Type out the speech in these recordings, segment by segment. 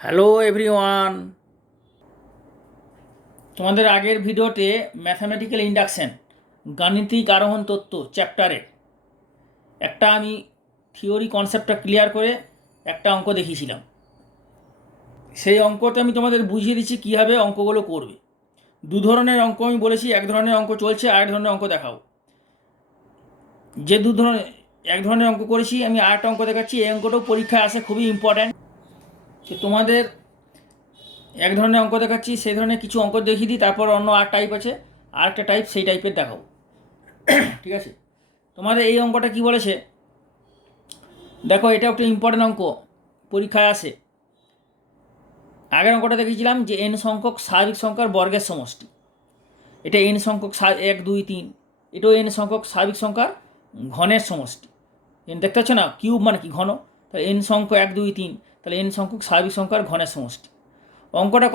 Hello everyone, তোমাদের আগের ভিডিওতে ম্যাথামেটিক্যাল ইন্ডাকশন গাণিতিক আরোহণ তত্ত্ব চ্যাপ্টারের একটা আমি থিওরি কনসেপ্টটা ক্লিয়ার করে একটা অঙ্ক দেখিয়েছিলাম। সেই অঙ্কতে আমি তোমাদের বুঝিয়ে দিচ্ছি কীভাবে অঙ্কগুলো করবে। দু ধরনের অঙ্ক আমি বলেছি, এক ধরনের অঙ্ক চলছে, আরেক ধরনের অঙ্ক দেখাও। যে এক ধরনের অঙ্ক করেছি আমি আরেকটা অঙ্ক দেখাচ্ছি। এই অঙ্কটাও পরীক্ষায় আসে, খুবই ইম্পর্ট্যান্ট। তো তোমাদের এক ধরনের অঙ্ক দেখাচ্ছি, সেই ধরনের কিছু অঙ্ক দেখিয়ে দিই, তারপর অন্য আর টাইপ আছে, আরেকটা টাইপ সেই টাইপের দেখাবো। ঠিক আছে, তোমাদের এই অঙ্কটা কি বলেছে দেখো, এটা একটা ইম্পর্টেন্ট অঙ্ক, পরীক্ষায় আসে। আগের অঙ্কটা দেখেছিলাম যে এন সংখ্যক স্বাভাবিক সংখ্যার বর্গের সমষ্টি, এটা এন সংখ্যক 1 2 3, এটাও এন সংখ্যক স্বাভাবিক সংখ্যার ঘনের সমষ্টি। এন দেখতে পাচ্ছ না, কিউব মানে কি ঘন, তাহলে এন সংখ্যক 1 2 3, তাহলে এন সংখ্যক স্বাভাবিক সংখ্যার ঘনের সমষ্টি। অঙ্কটা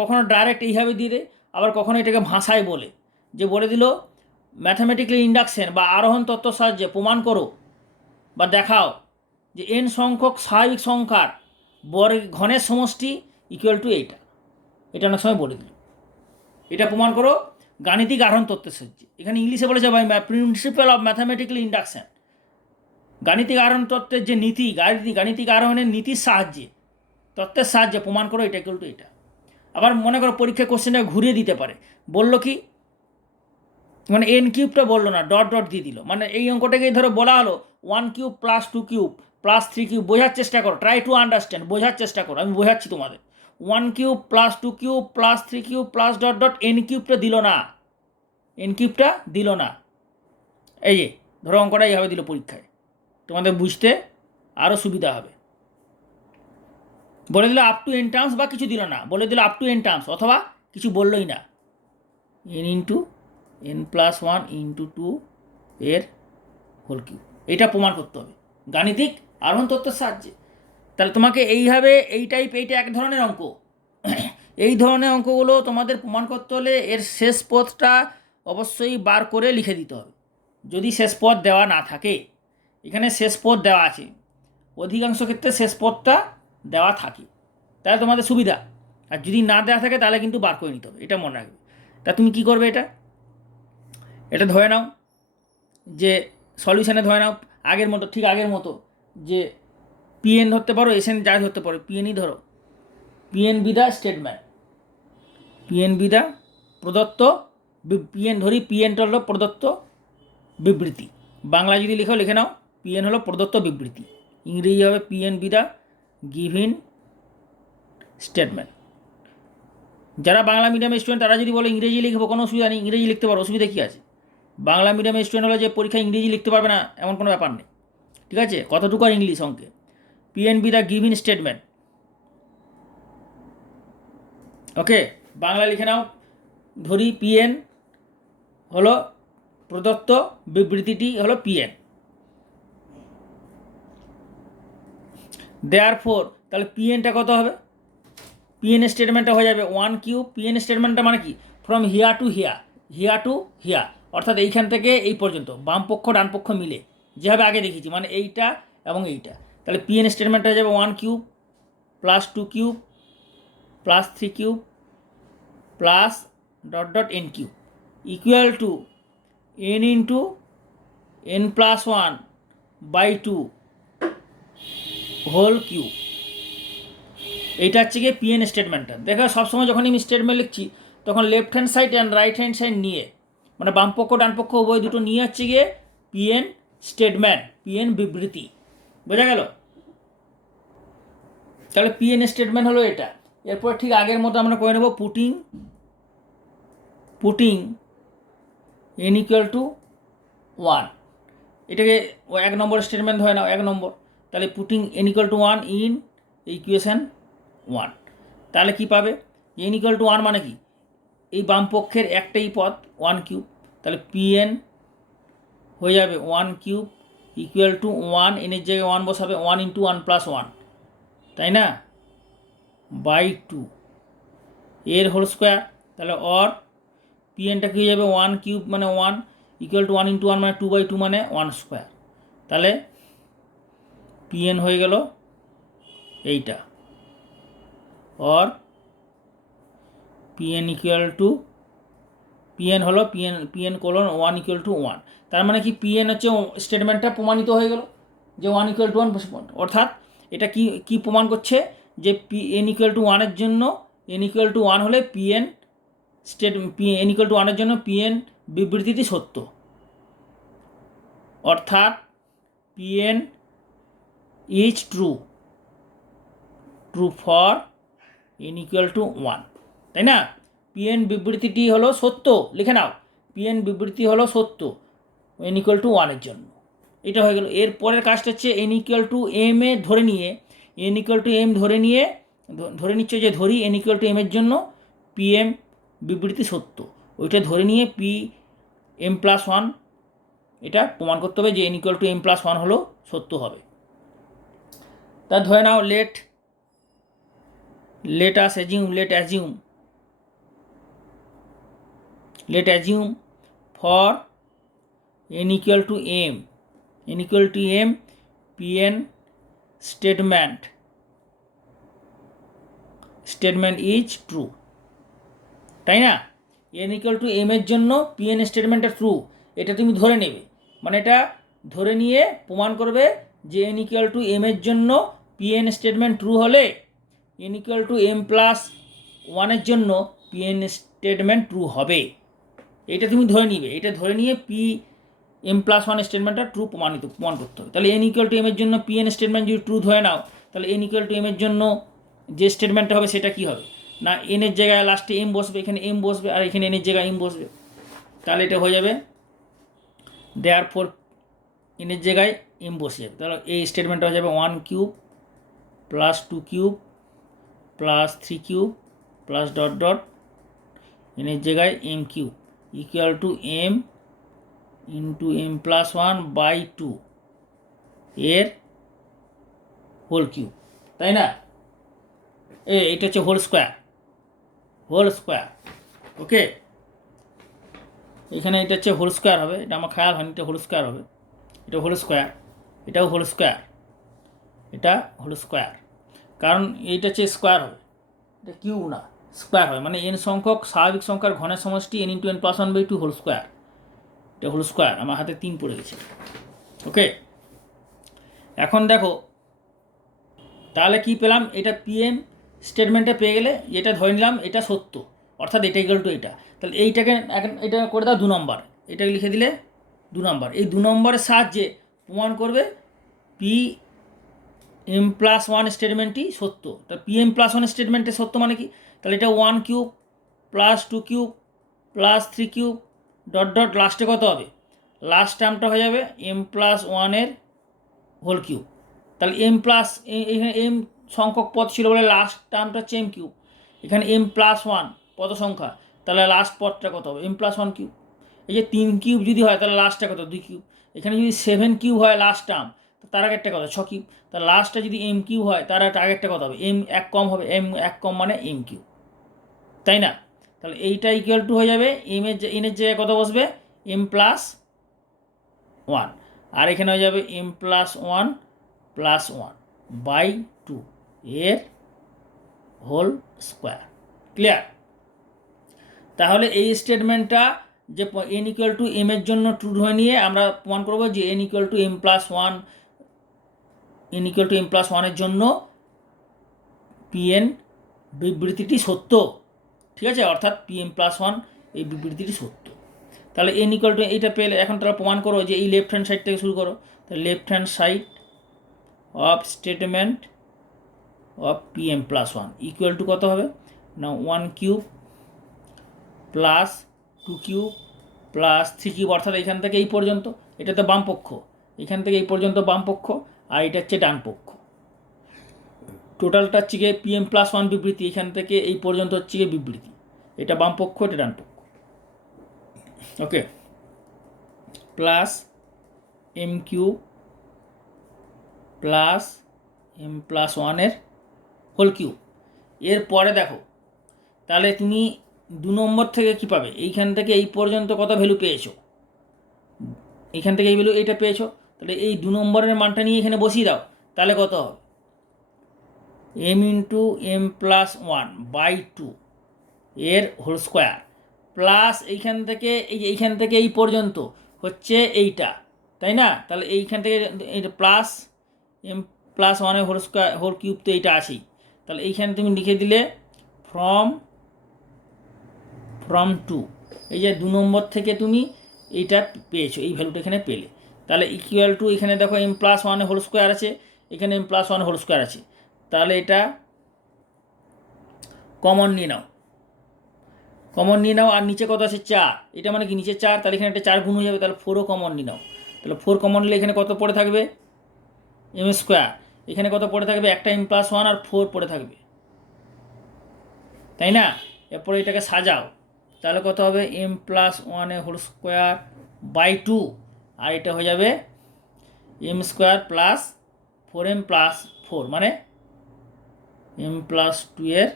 কখনো ডাইরেক্ট এইভাবে দিয়ে দেয়, আবার কখনো এটাকে ভাষায় বলে, যে বলে দিল ম্যাথামেটিক্যাল ইন্ডাকশন বা আরোহণ তত্ত্বের সাহায্যে প্রমাণ করো বা দেখাও যে এন সংখ্যক স্বাভাবিক সংখ্যার ঘনের সমষ্টি ইকুয়াল টু এইটা। এটা অনেক সময় বলে দিল, এটা প্রমাণ করো গাণিতিক আরোহণ তত্ত্বের সাহায্যে। এখানে ইংলিশে বলেছে ভাই প্রিন্সিপাল অফ ম্যাথামেটিক্যাল ইন্ডাকশন, গাণিতিক আরোহণ তত্ত্বের যে নীতি, গাণিতিক আরোহণের নীতির সাহায্যে, তত্ত্বের সাহায্যে প্রমাণ করো এটা ইকুয়াল টু এটা। আবার মনে করো পরীক্ষায় কোশ্চেনটা ঘুরিয়ে দিতে পারে, বললো কি মানে এন কিউবটা বললো না, ডট ডট দিয়ে দিল। মানে এই অঙ্কটাকেই ধরো বলা হলো 1 cube plus 2 cube plus 3 cube. বোঝার চেষ্টা করো, ট্রাই টু আন্ডারস্ট্যান্ড, বোঝার চেষ্টা করো, আমি বোঝাচ্ছি তোমাদের। 1 cube plus 2 cube plus 3 cube plus dot dot, n কিউবটা দিল না, এন কিউবটা দিল না। এই যে ধরো অঙ্কটা এইভাবে দিল পরীক্ষায়, তোমাদের বুঝতে আরও সুবিধা হবে। বলে দিল আপ টু এন টার্মস, বা কিছু দিল না, বলে দিল আপ টু এন টার্মস, অথবা কিছু বললোই না, N into n plus 1 into 2 এর হোল কিউব। এটা প্রমাণ করতে হবে গাণিতিক আরোহণ তত্ত্বের সাহায্যে। তাহলে তোমাকে এইভাবে এইটা এক ধরনের অঙ্ক। এই ধরনের অঙ্কগুলো তোমাদের প্রমাণ করতে হলে এর শেষ পথটা অবশ্যই বার করে লিখে দিতে হবে। যদি শেষ পথ দেওয়া না থাকে, এখানে শেষ পথ দেওয়া আছে, অধিকাংশ ক্ষেত্রে শেষ পথটা দেওয়া থাকে, তাহলে তোমাদের সুবিধা। আর যদি না দেওয়া থাকে তাহলে কিন্তু বার করে নিতে হবে, এটা মনে রাখবে। তা তুমি কি করবে, এটা ধরে নাও যে সলিউশানে ধরে নাও আগের মতো, ঠিক আগের মতো, যে পিএন ধরতে পারো, এসএন যাই ধরতে পারো, পিএনই ধরো। PN be the statement, PN be the প্রদত্ত, পিএন ধরি, পিএনটা হলো প্রদত্ত বিবৃতি। বাংলা যদি লিখে নাও, পিএন হলো প্রদত্ত বিবৃতি, ইংরেজি হবে PN be the given statement. যারা বাংলা মিডিয়ামের স্টুডেন্ট তারা যদি বলে ইংরেজি লিখবো, কোনো অসুবিধা নেই, ইংরেজি লিখতে পারো, অসুবিধা কী আছে। বাংলা মিডিয়ামের স্টুডেন্ট হলে যে পরীক্ষায় ইংরেজি লিখতে পারবে না এমন কোনো ব্যাপার নেই, ঠিক আছে। কতটুকু আর ইংলিশ অঙ্কে, PN be the given statement. Okay, Bangla লিখে নাও, ধরি পিএন হলো প্রদত্ত বিবৃতিটি হলো পিএন। দেয়ারফর তাহলে পিএনটা কত হবে, পিএন স্টেটমেন্টটা হয়ে যাবে 1 কিউব। পিএন স্টেটমেন্টটা মানে কি, from here two here, here two here, অর্থাৎ এইখান থেকে এই পর্যন্ত, বাম পক্ষ ডান পক্ষ মিলে যেভাবে আগে দেখেছি, মানে এইটা এবং এইটা। তাহলে পিএন স্টেটমেন্টটা হয়ে যাবে 1 cube plus 2 cube plus 3 cube plus dot dot n cube equal to n into n plus 1 by 2 whole cube. এইটা হচ্ছে গিয়ে পিএন স্টেটমেন্টটা। দেখো সবসময় যখন আমি স্টেটমেন্ট লিখছি তখন left hand side and right hand side নিয়ে, মানে বাম পক্ষ ডান পক্ষ উভয় দুটো নিয়ে হচ্ছে গিয়ে পিএন স্টেটমেন্ট, পিএন বিবৃতি। বোঝা গেল? তাহলে পিএন স্টেটমেন্ট হলো এটা। এরপর ঠিক আগের মতো আমরা করে নেব পুটিং এন ইকুয়াল টু 1। এটাকে 1 নম্বর স্টেটমেন্ট ধরে নাও, 1 নম্বর। তাহলে putting N equal two 1 in equation 1। তাহলে কি পাবে, এন ইকুয়াল টু 1 মানে কি, এই বাম পক্ষের একটাই পদ 1 কিউব, তাহলে পিএন হয়ে যাবে 1 কিউব ইকুয়াল টু 1, এনের জায়গায় 1 বসাবে, 1 ইন্টু 1 প্লাস 1, তাই না, বাই 2 এর হোল স্কোয়ার। তাহলে অর পিএনটা কি হয়ে যাবে 1 কিউব মানে 1 ইকুয়াল টু 1 ইন্টু 1 মানে 2 বাই 2 মানে 1 স্কোয়ার। তাহলে পিএন হয়ে গেল এইটা। Or PN equal to PN হলো পিএন কোলন 1 ইকুয়াল টু 1। তার মানে কি পিএন হচ্ছে স্টেটমেন্টটা প্রমাণিত হয়ে গেল যে 1 ইকুয়াল টু 1, অর্থাৎ এটা কি কি প্রমাণ করছে যে এন ইকুয়াল টু 1-এর জন্য এন ইকুয়াল টু 1 হলে পিএন এন ইকুয়াল টু 1-এর জন্য পিএন বিবৃতিটি সত্য, অর্থাৎ PN is true for N equal two 1, তাই না? পিএন বিবৃতিটি হলো সত্য, লিখে নাও, পিএন বিবৃতি হলো সত্য এন ইকুয়াল টু 1-এর জন্য। এটা হয়ে গেল। এর পরের কাজটা হচ্ছে N equal to M A ধরে নিয়ে, এন ইকুয়াল টু এম ধরে নিচ্ছে যে ধরি এন ইকুয়াল টু এমের জন্য পিএম বিবৃতি সত্য, ওইটা ধরে নিয়ে পি এম প্লাস 1 এটা প্রমাণ করতে হবে যে n equal to m plus 1 হলো সত্য হবে। তা ধরে নাও let assume for n equal to m pn statement is true, তাই না? n equal to m এর জন্য pn স্টেটমেন্টটা ট্রু, এটা তুমি ধরে নেবে, মানে এটা ধরে নিয়ে প্রমাণ করবে যে n equal to m এর জন্য pn স্টেটমেন্ট ট্রু হলে n equal to m plus 1-এর জন্য pn স্টেটমেন্ট ট্রু হবে। এটা তুমি ধরে নিবে, এটা ধরে নিয়ে পি এম প্লাস 1 স্টেটমেন্টটা ট্রু প্রমাণ করতে হবে। তাহলে এন ইকুয়াল টু এম এর জন্য পিএন স্টেটমেন্ট যদি ট্রু ধরে নাও, তাহলে এন ইকুয়াল টু এম এর জন্য যে স্টেটমেন্টটা হবে সেটা কি হবে না, এন এর জায়গায় লাস্টে এম বসবে, এখানে এম বসবে, আর এখানে এন এর জায়গায় এম বসবে, তাহলে এটা হয়ে যাবে দেয়ারফর এন এর জায়গায় এম বসে যাবে। তাহলে এই স্টেটমেন্টটা হয়ে যাবে 1 cube plus 2 cube plus 3 cube plus dot dot n এর জায়গায় m cube equal to m into m plus 1 by 2 এর হোল কিউব, তাই না? এটা হচ্ছে হোল স্কোয়ার, ওকে। এখানে এটা হচ্ছে হোল স্কোয়ার হবে, এটা আমার খেয়াল হয়নি, এটা হোল স্কোয়ার হবে, এটা হোল স্কোয়ার, এটাও হোল স্কোয়ার, এটা হোল স্কোয়ার, কারণ এইটা হচ্ছে স্কোয়ার হবে, এটা কিউব না স্কোয়ার হয়, মানে এন সংখ্যক স্বাভাবিক সংখ্যার ঘনের সমষ্টি n into n plus 1 by 2 whole square, এটা হোল স্কোয়ার, আমার হাতে 3 পড়ে গেছে, ওকে। এখন দেখো তাহলে কি পেলাম, এটা পিএম স্টেটমেন্টে পেয়ে গেলে যেটা ধরে নিলাম এটা সত্য, অর্থাৎ এটা ইকুয়াল টু এটা, তাহলে এইটাকে এখন এটা করে দাও 2 নম্বর, এটাকে লিখে দিলে 2 নম্বর, এই 2 নম্বরের সাহায্যে প্রমাণ করবে পি এম প্লাস 1 স্টেটমেন্টটি সত্য। তা পি এম প্লাস 1 স্টেটমেন্টে সত্য মানে কি, তাহলে এটা 1 cube plus 2 cube plus 3 cube dot dot লাস্টে কত হবে, লাস্ট টার্মটা হয়ে যাবে এম প্লাস 1-এর হোল কিউব। তাহলে এম প্লাস এখানে এম সংখ্যক পদ ছিল বলে লাস্ট টার্মটা হচ্ছে এম কিউব, এখানে এম প্লাস 1 পদ সংখ্যা, তাহলে লাস্ট পদটা কত হবে এম প্লাস 1 কিউব। এই যে 3 কিউব যদি হয় তাহলে লাস্টটা কত 2 কিউব, এখানে যদি 7 কিউব হয় লাস্ট টার্ম তার আগেরটা কত 6 কিউব, তার লাস্টটা যদি এম কিউব হয় তার আগেরটা কত হবে এম 1 কম হবে, এম 1 কম মানে এম কিউব, তাই না? তাহলে এইটা ইকুয়াল টু হয়ে যাবে এনের জায়গায় কত বসবে এম প্লাস 1, আর এখানে হয়ে যাবে এম প্লাস 1 প্লাস 1 বাই 2 এর হোল স্কোয়ার, ক্লিয়ার? তাহলে এই স্টেটমেন্টটা যে এন ইকুয়াল টু এম এর জন্য ট্রু ধরে নিয়ে আমরা প্রমাণ করবো যে n equal to m plus 1 এর জন্য পিএন বিবৃতিটি সত্য, ঠিক আছে, অর্থাৎ পিএম প্লাস 1 এই বিবৃতিটি সত্য। তাহলে এন ইকুয়াল টু এইটা পেলে এখন তারা প্রমাণ করো যে এই লেফট হ্যান্ড সাইড থেকে শুরু করো, তাহলে left hand side of statement of PM plus 1 equal to কত হবে না 1 cube plus 2 cube plus 3 cube, অর্থাৎ এখান থেকে এই পর্যন্ত, এটা তো বাম পক্ষ, এখান থেকে এই পর্যন্ত বাম পক্ষ, আর এটা হচ্ছে ডান পক্ষ, টোটালটা হচ্ছে গিয়ে পিএম প্লাস 1 বিবৃতি, এখান থেকে এই পর্যন্ত হচ্ছে গিয়ে বিবৃতি, এটা বাম পক্ষ এটা ডান পক্ষ, okay, plus M cube plus M plus 1-এর হোল কিউব। এরপরে দেখো তাহলে তুমি 2 নম্বর থেকে কি পাবে, এইখান থেকে এই পর্যন্ত কত ভ্যালু পেয়েছো, এখান থেকে এই ভ্যালু এইটা পেয়েছো, তাহলে এই 2 নম্বরের মানটা নিয়ে এখানে বসিয়ে দাও, তাহলে কত হবে m into m plus one by two এর হোল স্কোয়ার প্লাস এইখান থেকে এই পর্যন্ত হচ্ছে এইটা, তাই না? তাহলে এইখান থেকে এইটা প্লাস এম প্লাস ওয়ানের হোল স্কোয়ার হোল কিউব তো এইটা আছেই। তাহলে এইখানে তুমি লিখে দিলে ফ্রম টু, এই যে 2 নম্বর থেকে তুমি এইটা পেয়েছো, এই ভ্যালুটা এখানে পেলে। তাহলে ইকুয়াল টু এখানে দেখো এম প্লাস ওয়ানের হোল স্কোয়ার আছে, এখানে m plus one whole square আছে। তাহলে এটা কমন নিয়ে নাও, আর নিচে কত আছে 4, এটা মানে কি নিচে 4, তাহলে এখানে একটা 4 গুণ হয়ে যাবে, তাহলে 4ও কমন নিয়ে নাও। তাহলে 4 কমন নিলে এখানে কত পড়ে থাকবে এম স্কোয়ার, এখানে কত পড়ে থাকবে একটা এম প্লাস ওয়ান আর 4 পড়ে থাকবে, তাই না? এরপরে এটাকে সাজাও, তাহলে কত হবে এম প্লাস ওয়ানের হোল স্কোয়ার বাই টু, আর এটা হয়ে যাবে M square plus 4m plus 4 মানে এম প্লাস 2 এর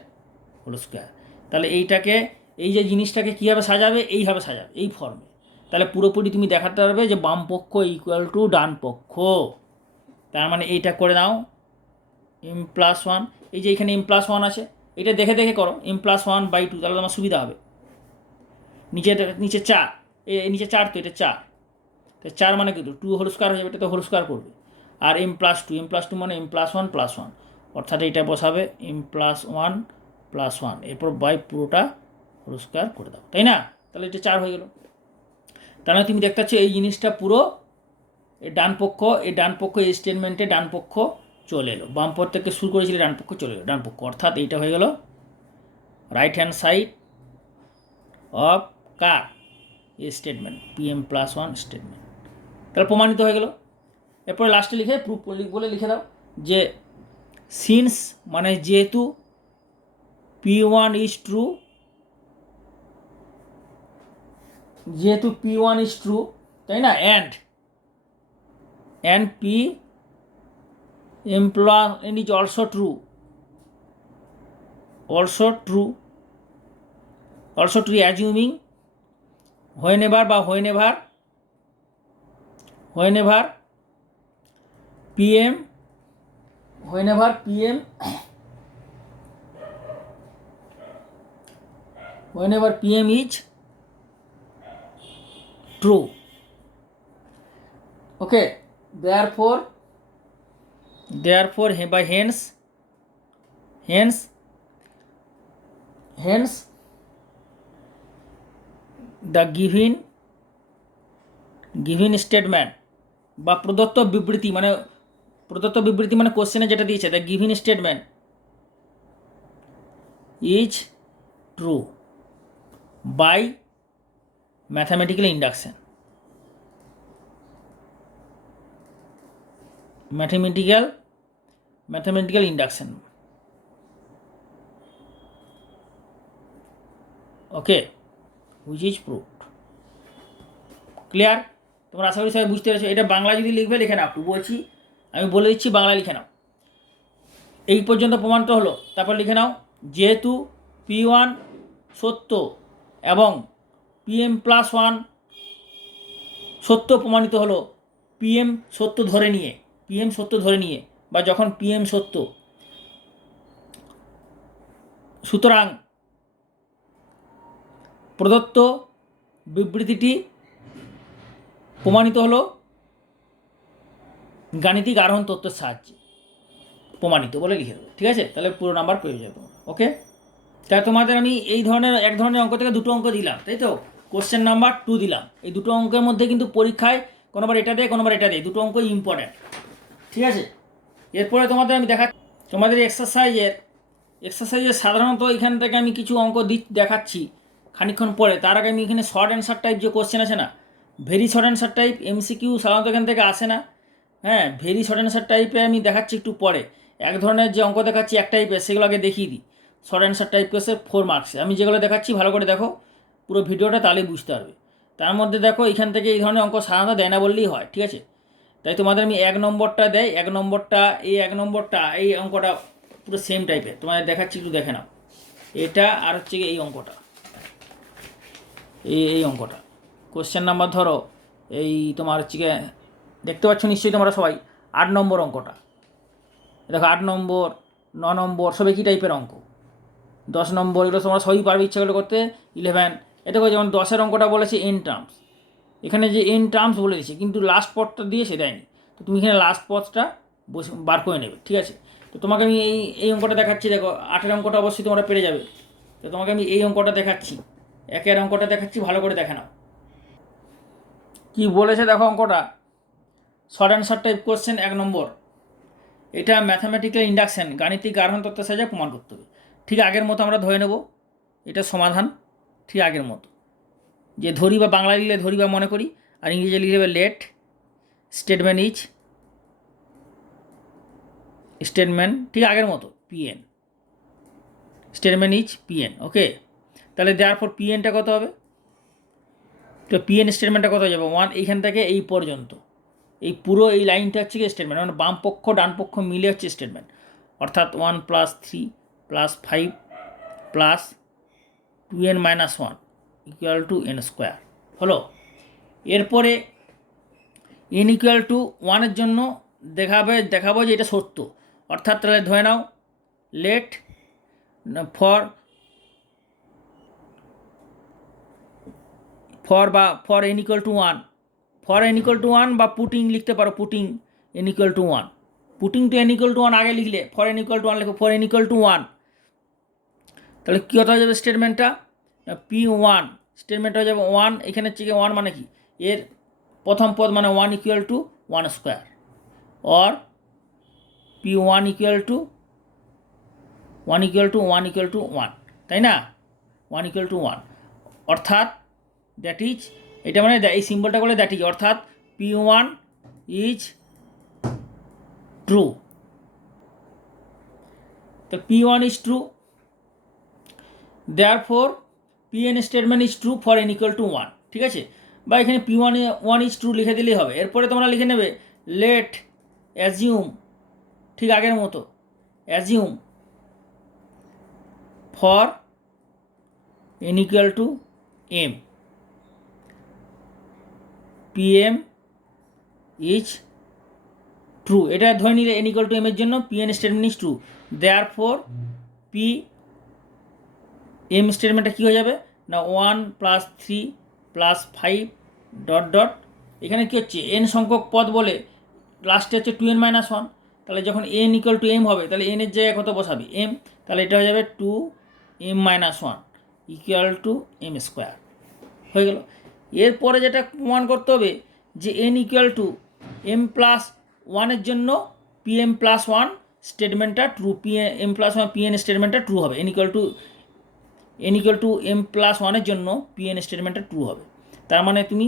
হোল স্কোয়ার। তাহলে এইটাকে এই যে জিনিসটাকে কীভাবে সাজাবে, এইভাবে সাজাবে এই ফর্মে। তাহলে পুরোপুরি তুমি দেখাতে পারবে যে বাম পক্ষ ইকুয়াল টু ডান পক্ষ। তার মানে এইটা করে নাও এম প্লাস ওয়ান, এই যে এখানে এম প্লাস ওয়ান আছে, এটা দেখে দেখে করো m plus one by two, তাহলে তোমার সুবিধা হবে। নিচে 4, নিচে 4 তো এটা 4, তো 4 মানে কি 2 হোল স্কোয়ার হয়ে যাবে, এটা তো হোল স্কোয়ার করবে। আর এম প্লাস টু মানে m plus one plus one, অর্থাৎ এইটা বসাবে m plus one plus one, এরপর বাই পুরোটা হোল স্কোয়ার করে দাও, তাই না? তাহলে এটা 4 হয়ে গেল। তাহলে তুমি দেখতে পাচ্ছ এই জিনিসটা পুরো এই ডান পক্ষ এই স্টেটমেন্টে ডান পক্ষ চলে এলো, বাম পক্ষ থেকে শুরু করেছিল ডান পক্ষ চলে এলো ডান পক্ষ, অর্থাৎ এইটা হয়ে গেল রাইট হ্যান্ড সাইড অফ কার এই statement PM plus one statement. তাহলে প্রমাণিত হয়ে গেল। এরপরে লাস্টে লিখে প্রুফ বলে লিখে দাও যে সিন্স মানে যেহেতু P1 ইজ ট্রু, যেহেতু P1 ইজ ট্রু, তাই না? And P plus n is also true, assuming whenever PM is true. Okay, therefore by hence the given statement বা প্রদত্ত বিবৃতি মানে কোশ্চেনে যেটা দিয়েছে the given statement is true by mathematical induction. Mathematical induction, okay, which is proved. Clear? তোমরা আশা করি সবাই বুঝতে পেরেছো। এটা বাংলা যদি লিখবে লিখে নাও, একটু বলছি, আমি বলে দিচ্ছি, বাংলা লিখে নাও। এই পর্যন্ত প্রমাণিত হলো, তারপর লিখে নাও যেহেতু P1 সত্য এবং PM প্লাস ওয়ান সত্য প্রমাণিত হলো, PM সত্য ধরে নিয়ে বা যখন PM সত্য, সুতরাং প্রদত্ত বিবৃতিটি প্রমাণিত হলো গাণিতিক আরোহণ তত্ত্বের সাহায্যে, প্রমাণিত বলে লিখে দেবো, ঠিক আছে? তাহলে পুরো নাম্বার পেয়ে যাবে, ওকে? তাই তোমাদের আমি এই ধরনের এক ধরনের অঙ্ক থেকে 2টো অঙ্ক দিলাম, তাই তো? কোশ্চেন নাম্বার 2 দিলাম। এই 2টো অঙ্কের মধ্যে কিন্তু পরীক্ষায় কোনোবার এটা দেয়, কোনোবার এটা দেয়, 2টো অঙ্কই ইম্পর্ট্যান্ট, ঠিক আছে? এরপরে তোমাদের আমি তোমাদের এক্সারসাইজের সাধারণত এখান থেকে আমি কিছু অঙ্ক দেখাচ্ছি খানিকক্ষণ পরে। তার আগে আমি এখানে শর্ট অ্যান্সার টাইপ যে কোশ্চেন আছে না, very short answer type MCQ সাধারণত এখান থেকে আসে না, হ্যাঁ, ভেরি শর্ট অ্যান্সার টাইপে আমি দেখাচ্ছি একটু পরে। এক ধরনের যে অঙ্ক দেখাচ্ছি এক টাইপের, সেগুলো আগে দেখিয়ে দিই। শর্ট অ্যান্সার টাইপ কোর্সের 4 মার্কসে আমি যেগুলো দেখাচ্ছি ভালো করে দেখো পুরো ভিডিওটা, তাহলেই বুঝতে পারবে। তার মধ্যে দেখো এখান থেকে এই ধরনের অঙ্ক সাধারণত দেয় না বললেই হয়, ঠিক আছে? তাই তোমাদের আমি 1 নম্বরটা দেয়, 1 নম্বরটা এই অঙ্কটা পুরো সেম টাইপের তোমাদের দেখাচ্ছি, একটু দেখে নাও। এটা আর হচ্ছে এই অঙ্কটা, এই অঙ্কটা কোশ্চেন নাম্বার ধরো এই তোমার হচ্ছে দেখতে পাচ্ছ নিশ্চয়ই তোমরা সবাই 8 নম্বর অঙ্কটা। দেখো 8 নম্বর, নম্বর সব একই টাইপের অঙ্ক। 10 নম্বর এগুলো তোমরা সবই পারবে ইচ্ছা করলে করতে। 11 এটা করে যেমন 10-এর অঙ্কটা বলেছে এন টার্মস, এখানে যে এন টার্মস বলে দিয়েছে কিন্তু লাস্ট পদটা দিয়ে সে দেয়নি, তো তুমি এখানে লাস্ট পদটা বার করে নেবে, ঠিক আছে। তো তোমাকে আমি এই অঙ্কটা দেখাচ্ছি, দেখো 8-এর অঙ্কটা অবশ্যই তোমরা পেরে যাবে। তো তোমাকে আমি এই অঙ্কটা দেখাচ্ছি, 1-এর অঙ্কটা দেখাচ্ছি, ভালো করে দেখে নাও কী বলেছে। দেখো অঙ্কটা শর্ট অ্যান্সার টাইপ কোশ্চেন 1 নম্বর, এটা ম্যাথামেটিক্যাল ইন্ডাকশন গাণিতিক আরোহণ তত্ত্বের সাহায্যে প্রমাণ করতে হবে। ঠিক আগের মতো আমরা ধরে নেব এটা সমাধান, ঠিক আগের মতো যে ধরি বা বাংলা লিখলে ধরি বা মনে করি, আর ইংরেজি লিখলে লেট স্টেটমেন্ট ইজ স্টেটমেন্ট, ঠিক আগের মতো পিএন স্টেটমেন্ট ইজ পিএন, ওকে। তাহলে দেওয়ার পর পিএনটা কত হবে, তো পিএন স্টেটমেন্টটা কত হয়ে যাবে 1, এইখান থেকে এই পর্যন্ত এই পুরো এই লাইনটা হচ্ছে কি স্টেটমেন্ট, মানে বাম পক্ষ ডান পক্ষ মিলে হচ্ছে স্টেটমেন্ট, অর্থাৎ 1 + 3 + 5 + 2n - 1 = n², হলো। এরপরে n = 1-এর জন্য দেখাবো যে এটা সত্য, অর্থাৎ তাহলে ধরে নাও let for n = 1, for n = 1 বা পুটিং লিখতে পারো, putting n = 1, putting to n = 1 আগে লিখলে ফর n = 1 লিখো, ফর n = 1, তাহলে কী হতে হয়ে যাবে স্টেটমেন্টটা P1 স্টেটমেন্ট হয়ে যাবে 1, এখানে হচ্ছে 1 মানে কি এর প্রথম পদ মানে 1 = 1² অর P1 = 1 তাই না, 1 = 1, অর্থাৎ দ্যাট ইজ এটা মানে এই সিম্বলটা করলে দ্যাট ইজ, অর্থাৎ P1 ইজ ট্রু, তো P1 is true, therefore PN statement is true for n = 1, ঠিক আছে। বা এখানে P1 ইজ ট্রু লিখে দিলেই হবে। এরপরে তোমরা লিখে নেবে লেট অ্যাজিউম, ঠিক আগের মতো assume for n = m PM is true, এটা ধরে নিলে n = m এর জন্য PN statement is true, therefore P M স্টেটমেন্টটা কী হয়ে যাবে না 1 + 3 + 5 ... এখানে কী হচ্ছে n সংখ্যক পদ বলে লাস্টে হচ্ছে 2n - 1, তাহলে যখন n = m হবে তাহলে n এর জায়গায় কত বসাবি m, তাহলে এটা হয়ে যাবে 2m - 1 = m², হয়ে গেল। এরপরে যেটা প্রমাণ করতে হবে যে n = m+1 এর জন্য pm+1 স্টেটমেন্টটা ট্রু, m+1 pn স্টেটমেন্টটা ট্রু হবে, n = m+1 এর জন্য পিএন স্টেটমেন্টটা ট্রু হবে, তার মানে তুমি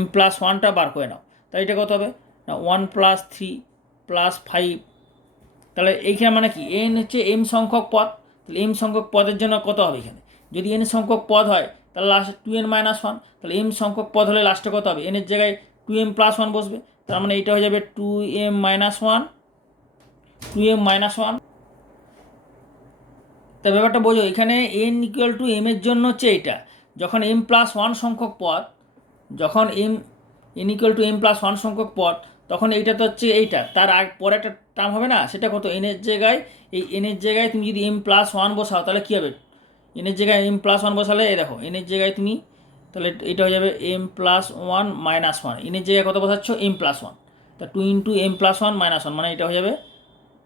m+1টা বার করে নাও, তাই এটা কত হবে না 1 + 3 + 5, তাহলে এইখানে মানে কি n হচ্ছে m সংখ্যক পদ, তাহলে m সংখ্যক পদের জন্য কত হবে এখানে, যদি n সংখ্যক পদ হয় তাহলে লাস্টে 2n - 1, তাহলে m সংখ্যক পদ হলে লাস্টে কত হবে n এর জায়গায় 2m+1 বসবে, তার মানে এইটা হয়ে যাবে 2m - 1, তা ব্যাপারটা বোঝো। এখানে n = m এর জন্য হচ্ছে এইটা, যখন m+1 সংখ্যক পদ, যখন n = m+1 সংখ্যক পদ, তখন এইটা তো হচ্ছে এইটা, তার পরে একটা টার্ম হবে না, সেটা কত n এর জায়গায়, এই n এর জায়গায় তুমি যদি m+1 বসাও তাহলে কী হবে, n এর জায়গায় m+1 বসালে এই দেখো n এর জায়গায় তুমি, তাহলে এটা হয়ে যাবে m+1 - 1, n এর জায়গায় কত বসাচ্ছ m+1, তা 2 × m+1 - 1 মানে এটা হয়ে যাবে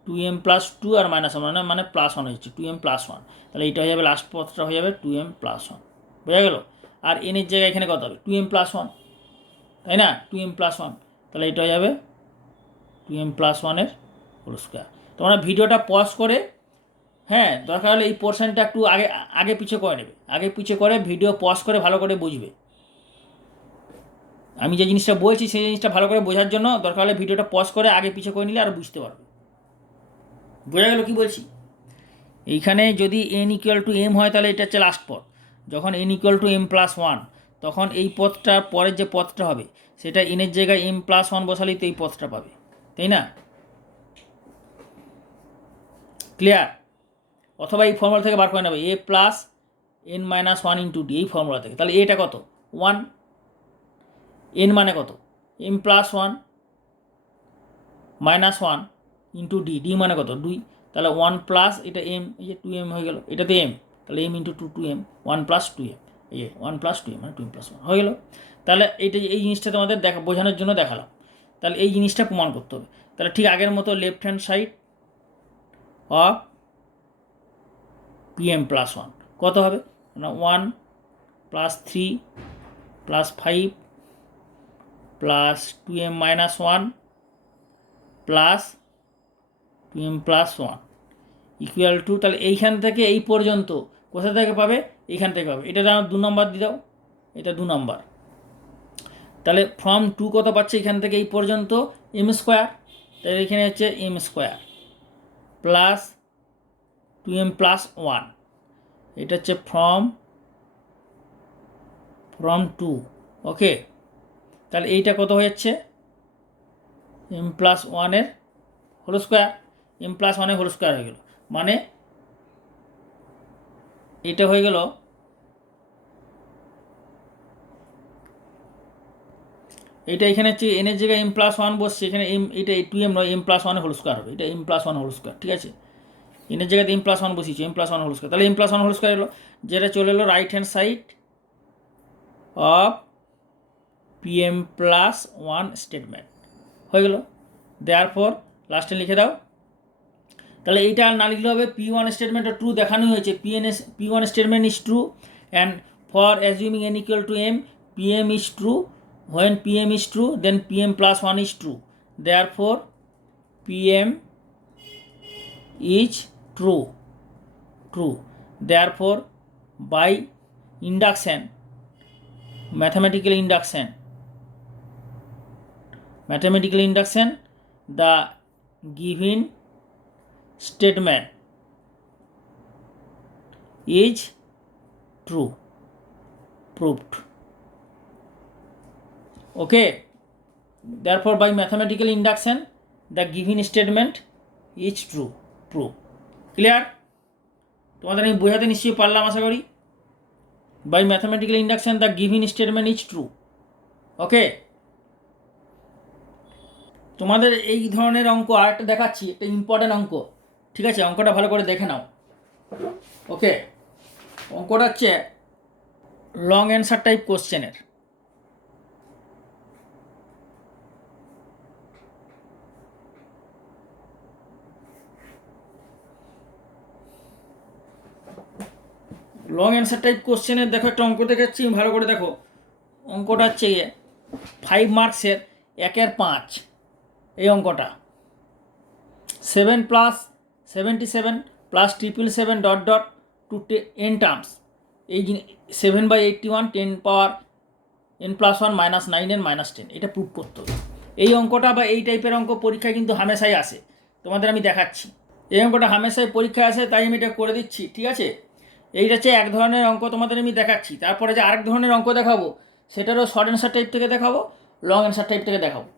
2m+2 আর -1 মানে +1 হচ্ছে 2m+1, তাহলে এইটা হয়ে যাবে লাস্ট পদটা হয়ে যাবে 2m+1, বোঝা গেল। আর n এর জায়গায় এখানে কত হবে 2m+1, তাই না 2m+1, তাহলে এটা হয়ে যাবে 2m+1 হোল স্কোয়ার। তোমরা ভিডিওটা পজ করে, হ্যাঁ দরকার হলে এই পোর্শনটা একটু আগে পিছে করে নেবে, আগে পিছে করে ভিডিও পজ করে ভালো করে বুঝবে, আমি যে জিনিসটা বলছি সেই জিনিসটা ভালো করে বোঝার জন্য দরকার হলে ভিডিওটা পজ করে আগে পিছে করে নিলে আর বুঝতে পারবে, বোঝা গেল কি বলছি। এইখানে যদি n = m হয় তাহলে এটা হচ্ছে লাস্ট পদ, যখন n = m+1 তখন এই পদটার পরের যে পদটা হবে সেটা n এর জায়গায় m+1 বসালেই তো এই পদটা পাবে, তাই না, ক্লিয়ার। অথবা এই ফর্মুলা থেকে বার করে নেবে a + n - 1 × d, এই ফর্মুলা থেকে, তাহলে এটা কত 1, n মানে কত m+1 - 1 ইন্টু ডি, ডি মানে কত 2, তাহলে 1 প্লাস এটা এম, এই যে 2m হয়ে গেল, এটাতে এম, তাহলে M into 2m, 1 plus 2m, এই 1 প্লাস 2m মানে 2m প্লাস 1 হয়ে গেল। তাহলে এই জিনিসটা তোমাদের বোঝানোর জন্য দেখালাম। তাহলে এই জিনিসটা প্রমাণ করতে হবে। তাহলে ঠিক আগের মতো left hand side of pm plus 1 কত হবে না, 1 plus 3 plus 5 plus 2m minus 1 plus 2m plus 1 equal to, তাহলে এইখান থেকে এই পর্যন্ত কোথা থেকে পাবে, এইখান থেকে পাবে। এটা 2 নম্বর দিয়ে দাও, এটা 2 নম্বর। তাহলে ফ্রম 2 কত পাচ্ছে এখান থেকে এই পর্যন্ত এম স্কোয়ার, তাহলে এখানে হচ্ছে M square plus 2m plus 1, এটা হচ্ছে ফ্রম 2, ওকে। তাহলে এইটা কত হয়েছে m plus 1 whole square, m plus 1 whole square হয়ে গেল, মানে এটা হয়ে গেল এটা এখানে হচ্ছে এনের জায়গায় এম প্লাস 1 বসছে, এখানে এম, এটা 2m নয়, এম প্লাস 1 হোল স্কোয়ার হবে, এটা এম প্লাস 1 হোল স্কোয়ার, ঠিক আছে। এনের জায়গাতে এম প্লাস 1 বসিয়েছে, এম প্লাস 1 হোল স্কোয়ার, তাহলে এম প্লাস 1 হোল স্কোয়ার এলো, যেটা চলে এলো right hand side of pm plus 1 statement হয়ে গেল। দেয়ারফর লাস্টে লিখে দাও। তাহলে এইটা আর না লিখলে হবে, p1 স্টেটমেন্টটা ট্রু দেখানো হয়েছে, p1 statement is true and for assuming n equal to m, pm is true, when pm is true then pm plus 1 is true, therefore pm is true, therefore by induction, mathematical induction, the given statement is true, proved, okay. Therefore by mathematical induction the given statement is true, proof. Clear? তোমাদের আমি বোঝাতে নিশ্চয়ই পারলাম আশা করি। by mathematical induction the given statement is true, okay. তোমাদের এই ধরনের অঙ্ক আরেকটা দেখাচ্ছি, একটা ইম্পর্টেন্ট অঙ্ক, ঠিক আছে। অঙ্কটা ভালো করে দেখে নাও, ওকে। অঙ্কটা হচ্ছে লং অ্যান্সার টাইপ কোশ্চেনের। লং অ্যান্সার টাইপ কোশ্চেনের দেখো একটা অঙ্ক দেখাচ্ছি, ভালো করে দেখো। অঙ্কটা হচ্ছে 5 মার্কসের 1-এর 5, এই অঙ্কটা 7 plus 77 plus 777 dot dot to n terms, এই 7/81 10 power n plus 1 minus 9n minus 10, এটা প্রুভ করতে হবে। এই অঙ্কটা বা এই টাইপের অঙ্ক পরীক্ষায় কিন্তু হামেশাই আসে, তোমাদের আমি দেখাচ্ছি। এই অঙ্কটা হামেশাই পরীক্ষায় আসে, তাই আমি এটা করে দিচ্ছি, ঠিক আছে। এইটা হচ্ছে এক ধরনের অঙ্ক তোমাদের আমি দেখাচ্ছি, তারপরে যে আরেক ধরনের অঙ্ক দেখাবো সেটারও শর্ট অ্যান্সার টাইপ থেকে দেখাবো, লং অ্যান্সার টাইপ থেকে দেখাবো।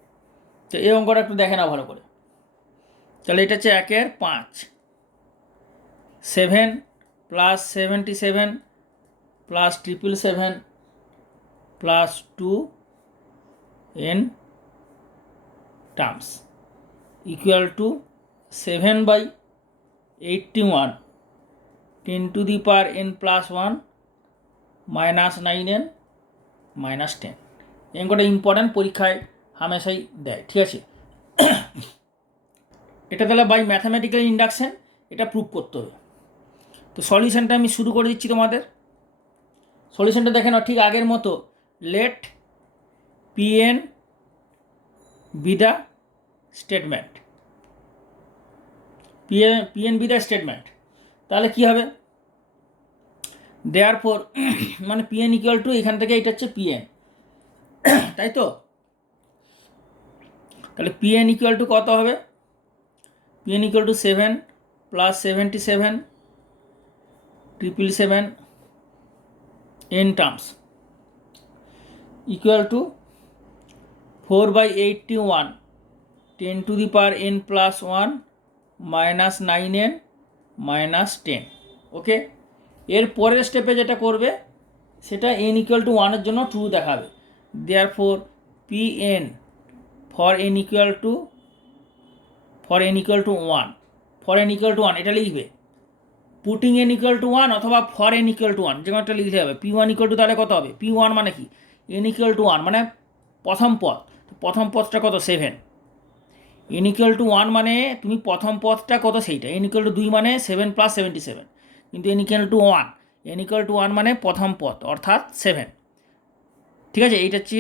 তো এই অঙ্কটা একটু দেখে নাও ভালো করে। তাহলে এটা হচ্ছে 1-এর 5, 7 plus 77 plus 777 plus 2n terms equal two 7/81 10 to the power n plus 1 minus 9n minus 10। এই অঙ্কটা ইম্পর্ট্যান্ট, পরীক্ষায় হামেশাই দেয়, ঠিক আছে। এটা তাহলে বাই ম্যাথামেটিক্যাল ইন্ডাকশন এটা প্রুভ করতে হবে। তো সলিউশনটা আমি শুরু করে দিচ্ছি তোমাদের। সলিউশনটা দেখে নাও ঠিক আগের মতো, let pn be the statement, pn be the statement. তাহলে কী হবে, দেয়ারফর মানে pn ইকুয়াল টু, এখান থেকে এটা হচ্ছে pn, তাই তো। তাহলে pn ইকুয়াল টু কত হবে, pn equal to 7 plus 77 777 n terms equal two 4/81 10 to the power n plus 1 minus 9n minus 10, ওকে। এর পরের স্টেপে যেটা করবে সেটা n ইকুয়াল টু 1 এর জন্য ট্রু দেখাবে। Therefore pn for n equal to for N equal two 1, for N equal two 1 এটা লিখবে, পুটিং এন ইকুয়াল টু 1 অথবা ফর এন ইকুয়াল টু 1 যে কোনো একটা লিখতে হবে। P1 ইকুয়াল টু তাহলে কত হবে, P1 মানে কি, এন ইকুয়াল টু 1 মানে প্রথম পদ, প্রথম পদটা কত 7, এন ইকুয়াল টু 1 মানে তুমি প্রথম পদটা কত সেইটা, এন ইকুয়াল টু 2 মানে 7 + 77, কিন্তু N equal two 1, N equal two 1 মানে প্রথম পদ অর্থাৎ 7, ঠিক আছে। এইটা হচ্ছে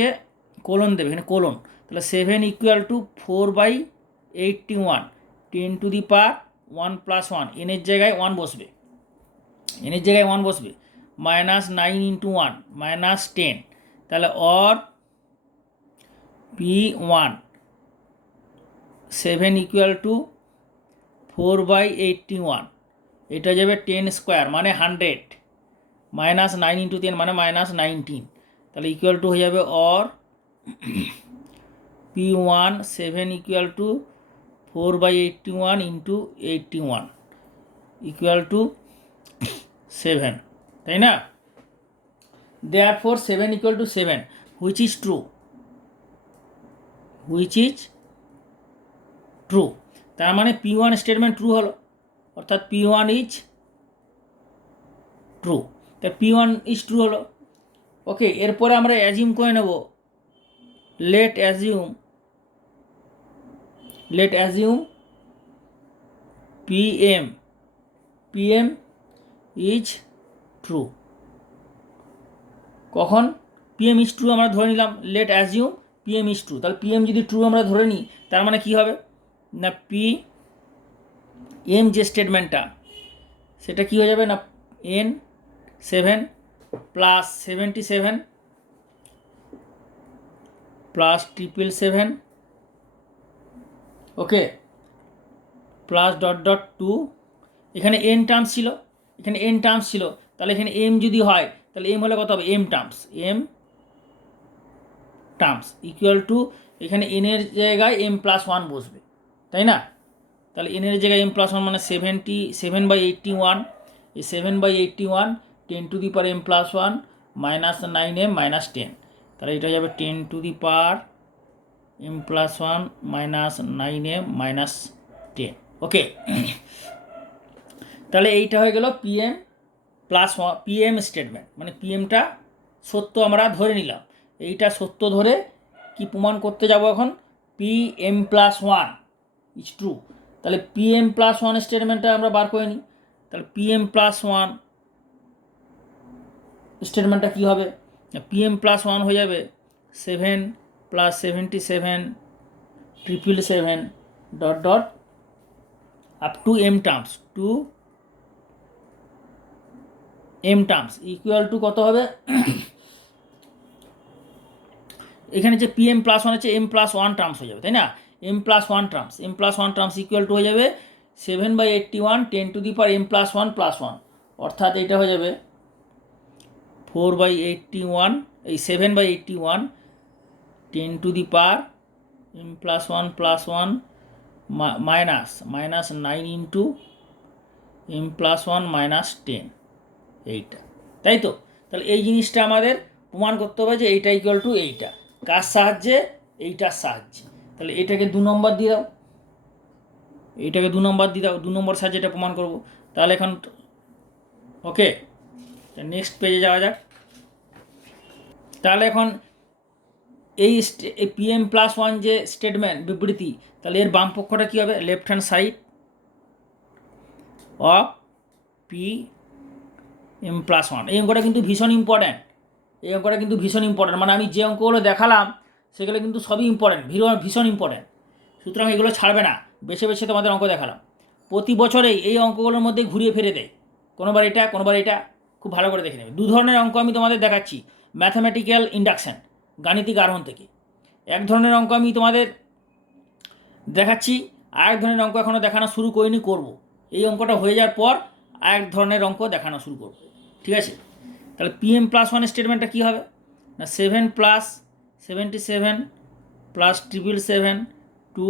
কোলন দেবে এখানে কোলন, তাহলে 7 ইকুয়াল টু 4/81, 10 টু দি পাওয়ার 1 + 1, এনের জায়গায় 1 বসবে, এনের জায়গায় 1 বসবে, -9 × 1 -10, তাহলে অর P1 7 ইকুয়াল টু 4/81, এটা যাবে 10 স্কোয়ার মানে 100, -9 × 10 মানে -19, তাহলে ইকুয়াল টু হয়ে যাবে or P1 7 equal to 4/81 × 81 equal to 7, তাই না। therefore 7 equal to 7 which is true, which is true, তার মানে P1 স্টেটমেন্ট ট্রু হলো, অর্থাৎ P1 ইজ ট্রু, তাই P1 ইজ ট্রু হলো। ওকে, এরপরে আমরা অ্যাজিউম করে নেব, let assume PM is true. কখন PM ইজ ট্রু আমরা ধরে নিলাম, let assume PM is true, তাহলে PM যদি ট্রু আমরা ধরে নিই তার মানে কি হবে না, PM যে স্টেটমেন্টটা সেটা কি হয়ে যাবে না, N 7 + 77 + 777, ওকে, প্লাস .. 2, এখানে n টার্মস ছিল, এখানে n টার্মস ছিল, তাহলে এখানে m যদি হয় তাহলে m হলে কত হবে, m টার্মস ইকুয়াল টু, এখানে n এর জায়গায় m + 1 বসবে, তাই না। তাহলে n এর জায়গায় m + 1 মানে 7/81, এই 7/81 10 to the power m + 1 -9m -10, তাহলে এটা যাবে 10 to the power m + 1 -9m -10, ওকে। তাহলে এইটা হয়ে গেল PM স্টেটমেন্ট, মানে PMটা সত্য আমরা ধরে নিলাম, এইটা সত্য ধরে কি প্রমাণ করতে যাব এখন, PM + 1 ইজ ট্রু, তাহলে PM + 1 স্টেটমেন্টটা আমরা বার করে নিই, তাহলে PM + 1 স্টেটমেন্টটা কী হবে, PM + 1 হয়ে যাবে 7 + 77 777 ... up to m terms, to m terms equal to কত হবে, এখানে যে PM + 1 আছে m + 1 টার্মস হয়ে যাবে, তাই না, m + 1 টার্মস ইকুয়াল টু হয়ে যাবে 7/81 10 টু দি পাওয়ার m + 1 + 1, অর্থাৎ এটা হয়ে যাবে 4/81, এই 7/81 10 to the power m + 1 + 1 -9 into m + 1 -10, এইটা, তাই তো। তাহলে এই জিনিসটা আমাদের প্রমাণ করতে হবে যে এইটা ইকুয়াল টু এইটা, কার সাহায্যে, এইটার সাহায্যে, তাহলে এটাকে 2 নম্বর দিয়ে দাও, এইটাকে 2 নম্বর দিয়ে দাও, 2 নম্বর সাহায্যে এটা প্রমাণ করব। তাহলে এখন ওকে, নেক্সট পেজে যাওয়া যাক। তাহলে এখন এই PM + 1 যে স্টেটমেন্ট বিবৃতি, তাহলে এর বাম পক্ষটা কী হবে, left hand side of PM + 1, এই অঙ্কটা কিন্তু ভীষণ ইম্পর্ট্যান্ট, মানে আমি যে অঙ্কগুলো দেখালাম সেগুলো কিন্তু সবই ইম্পর্ট্যান্ট, ভীষণ ইম্পর্ট্যান্ট, সুতরাং এগুলো ছাড়বে না, বেছে বেছে তোমাদের অঙ্ক দেখালাম, প্রতি বছরেই এই অঙ্কগুলোর মধ্যে ঘুরিয়ে ফিরে দেয়, কোনোবার এটা, খুব ভালো করে দেখে নেবে। 2 ধরনের অঙ্ক আমি তোমাদের দেখাচ্ছি, ম্যাথামেটিক্যাল ইন্ডাকশন, গাণিতিক আরোহণ থেকে, এক ধরনের অঙ্ক আমি তোমাদের দেখাচ্ছি, আরেক ধরনের অঙ্ক এখনও দেখানো শুরু করিনি, করব, এই অঙ্কটা হয়ে যাওয়ার পর আরেক ধরনের অঙ্ক দেখানো শুরু করব, ঠিক আছে। তাহলে PM + 1 স্টেটমেন্টটা কী হবে না, 7 + 77 + 777 টু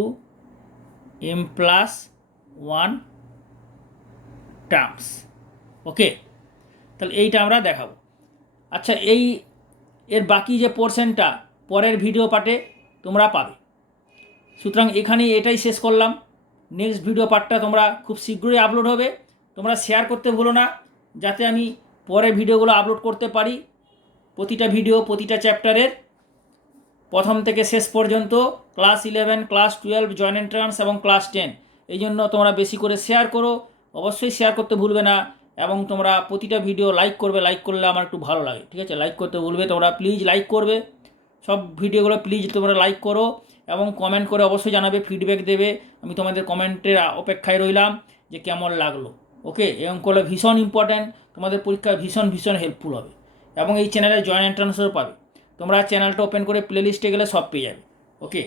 m + 1 টার্মস, ওকে। তাহলে এইটা আমরা দেখাবো। আচ্ছা, এর বাকি যে পোর্শনটা পরের ভিডিও পার্টে তোমরা পাবে, সুতরাং এখানে এটাই শেষ করলাম। নেক্সট ভিডিও পার্টটা তোমরা খুব শীঘ্রই আপলোড হবে। তোমরা শেয়ার করতে ভুলো না, যাতে আমি পরের ভিডিওগুলো আপলোড করতে পারি। প্রতিটা ভিডিও প্রতিটা চ্যাপ্টারের প্রথম থেকে শেষ পর্যন্ত, ক্লাস 11, ক্লাস 12, জয়েন্ট এন্ট্রান্স এবং ক্লাস 10। এই জন্য তোমরা বেশি করে শেয়ার করো, অবশ্যই শেয়ার করতে ভুলবে না। এবং তোমরা প্রতিটা ভিডিও লাইক করবে, লাইক করলে আমার একটু ভালো লাগে, ঠিক আছে? লাইক করতে ভুলবে তোমরা, প্লিজ লাইক করবে সব ভিডিওগুলো, প্লিজ তোমরা লাইক করো এবং কমেন্ট করে অবশ্যই জানাবে, ফিডব্যাক দেবে। আমি তোমাদের কমেন্টের অপেক্ষায় রইলাম যে কেমন লাগলো। ওকে, এই অঙ্কগুলো ভীষণ ইম্পর্ট্যান্ট, তোমাদের পরীক্ষায় ভীষণ ভীষণ হেল্পফুল হবে। এবং এই চ্যানেলে জয়েন্ট এন্ট্রান্সও পাবে। তোমরা চ্যানেলটা ওপেন করে প্লেলিস্টে গেলে সব পেয়ে যাবে। ওকে।